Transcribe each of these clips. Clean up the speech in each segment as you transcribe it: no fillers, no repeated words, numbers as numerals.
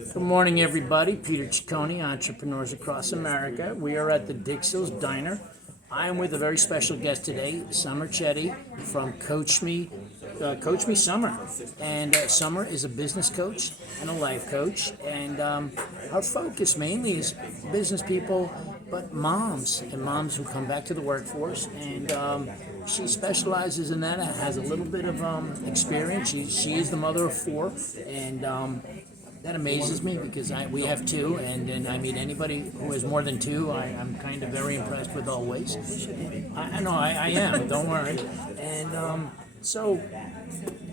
Good morning, everybody. Peter Ciccone, Entrepreneurs Across America. We are at the Dixels Diner. I am with a very special guest today, Sommer Chetty from Coach Me Sommer. And Sommer is a business coach and a life coach. And our focus mainly is business people, but moms and moms who come back to the workforce. And she specializes in that, has a little bit of experience. She is the mother of four. And that amazes me because we have two, and I mean anybody who has more than two, I'm kind of very impressed with always. I know I am. Don't worry. And so,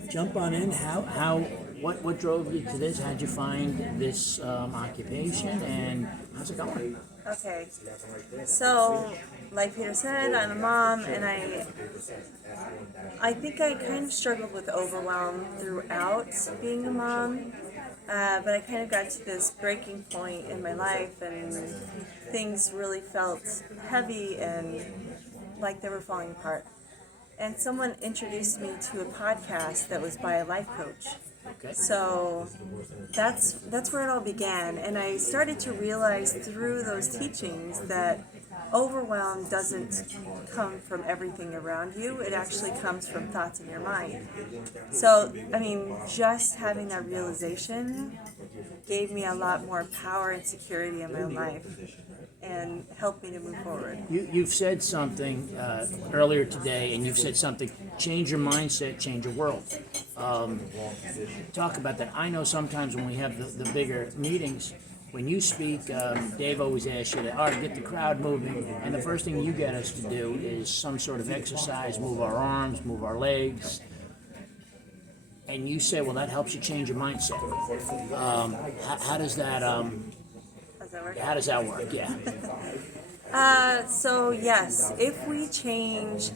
jump on in. What drove you to this? How'd you find this occupation, and how's it going? Okay, so like Peter said, I'm a mom, and I think I kind of struggled with overwhelm throughout being a mom. But I kind of got to this breaking point in my life, and things really felt heavy and like they were falling apart. And someone introduced me to a podcast that was by a life coach. Okay. So that's where it all began, and I started to realize through those teachings that overwhelm doesn't come from everything around you. It actually comes from thoughts in your mind. So, I mean, just having that realization gave me a lot more power and security in my life and helped me to move forward. You've said something earlier today, and you've said something, change your mindset, change your world. Talk about that. I know sometimes when we have the bigger meetings, when you speak, Dave always asks you to, all right, get the crowd moving, and the first thing you get us to do is some sort of exercise, move our arms, move our legs, and you say, well, that helps you change your mindset. How does that work? How does that work? Yeah. So yes, if we change,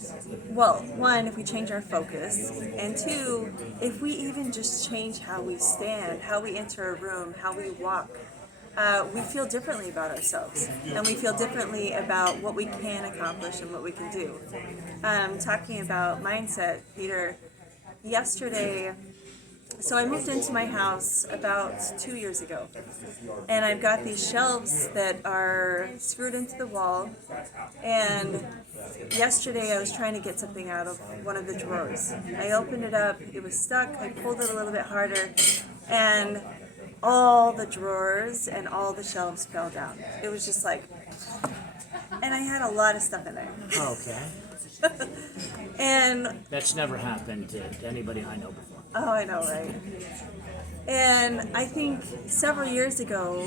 well, one, if we change our focus, and two, if we even just change how we stand, how we enter a room, how we walk, we feel differently about ourselves, and we feel differently about what we can accomplish and what we can do. Talking about mindset, Peter, yesterday, so I moved into my house about 2 years ago, and I've got these shelves that are screwed into the wall, and yesterday I was trying to get something out of one of the drawers. I opened it up, it was stuck, I pulled it a little bit harder, and all the drawers and all the shelves fell down. It was just like, and I had a lot of stuff in there. Okay. And That's never happened to anybody I know before. oh, I know, right? And I think several years ago,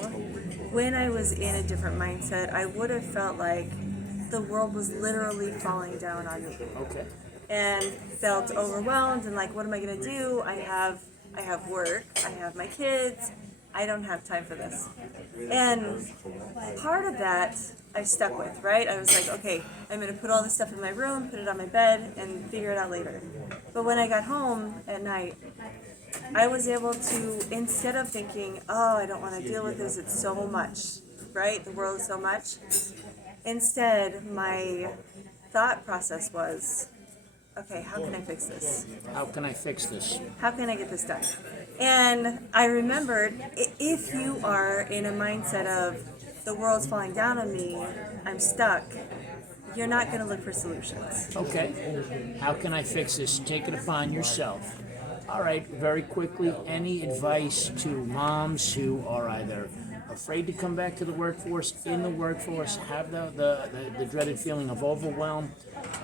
when I was in a different mindset, I would have felt like the world was literally falling down on me. Okay. And felt overwhelmed and like, what am I gonna do? I have work, I have my kids, I don't have time for this. And part of that I stuck with, right? I was like, okay, I'm gonna put all this stuff in my room, put it on my bed, and figure it out later. But when I got home at night, I was able to, instead of thinking, oh, I don't wanna deal with this, it's so much, right? The world is so much. Instead, my thought process was, okay, how can I fix this? How can I fix this? How can I get this done? And I remembered, if you are in a mindset of the world's falling down on me, I'm stuck, you're not going to look for solutions. Okay. How can I fix this? Take it upon yourself. All right, very quickly, any advice to moms who are either afraid to come back to the workforce, in the workforce, have the dreaded feeling of overwhelm?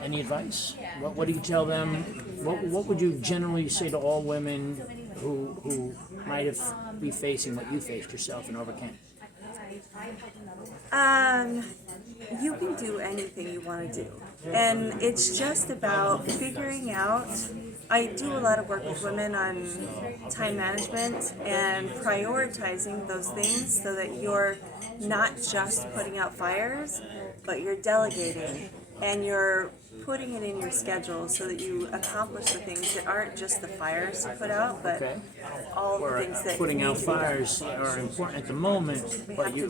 Any advice? What do you tell them? What would you generally say to all women who might be facing what you faced yourself and overcame? You can do anything you want to do. And it's just about figuring out. I do a lot of work with women on time management and prioritizing those things so that you're not just putting out fires, but you're delegating and you're putting it in your schedule so that you accomplish the things that aren't just the fires to put out, but all the things that putting out fires are important at the moment, but you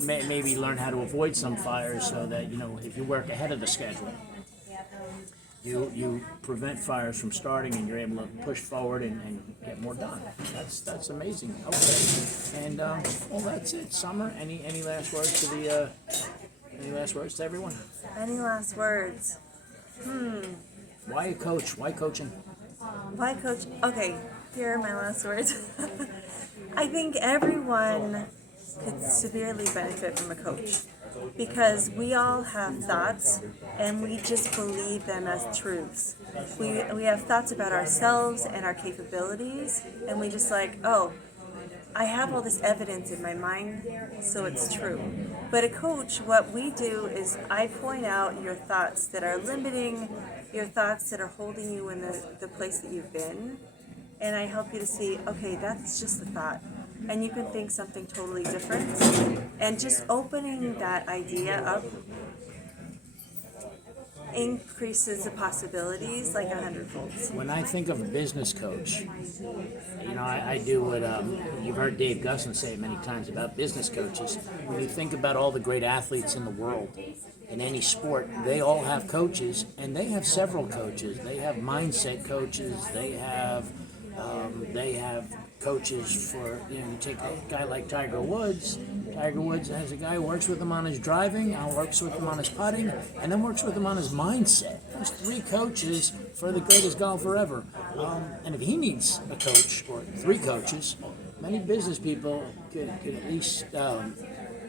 maybe learn how to avoid some fires so that, you know, if you work ahead of the schedule, you prevent fires from starting and you're able to push forward and get more done. That's amazing. Okay. And well, that's it. Sommer, any last words to the any last words to everyone? Any last words? Why a coach? Why coaching? Why coach? Okay, here are my last words. I think everyone could severely benefit from a coach because we all have thoughts and we just believe them as truths. We have thoughts about ourselves and our capabilities, and we just like, oh, I have all this evidence in my mind, so it's true. But a coach, what we do is I point out your thoughts that are limiting, your thoughts that are holding you in the place that you've been, and I help you to see, okay, that's just a thought. And you can think something totally different. And just opening that idea up increases the possibilities like 100-fold. When I think of a business coach, you know, I do what you've heard Dave Gusson say it many times about business coaches. When you think about all the great athletes in the world, in any sport, they all have coaches, and they have several coaches. They have mindset coaches. They have coaches for, you know, you take a guy like Tiger Woods. Tiger Woods has a guy who works with him on his driving, works with him on his putting, and then works with him on his mindset. There's 3 coaches for the greatest golfer ever. And if he needs a coach or 3 coaches, many business people could at least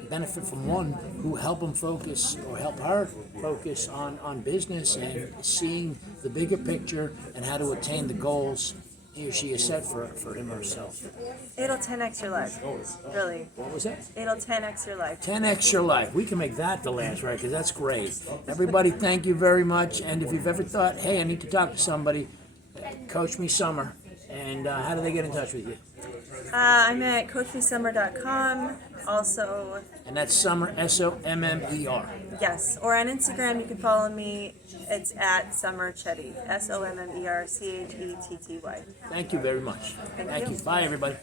benefit from one who help them focus or help her focus on business and seeing the bigger picture and how to attain the goals he or she has set for him or herself. It'll 10x your life, really. What was that? It'll 10x your life. 10x your life. We can make that the last, right? Because that's great. Everybody, thank you very much. And if you've ever thought, hey, I need to talk to somebody, Coach Me Sommer. And how do they get in touch with you? I'm at coachmesommer.com. Also, And that's Sommer, Sommer. yes, or on Instagram you can follow me. It's at Sommer Chetty, SOMMER CHETTY. Thank you very much. Thank you. Bye, everybody.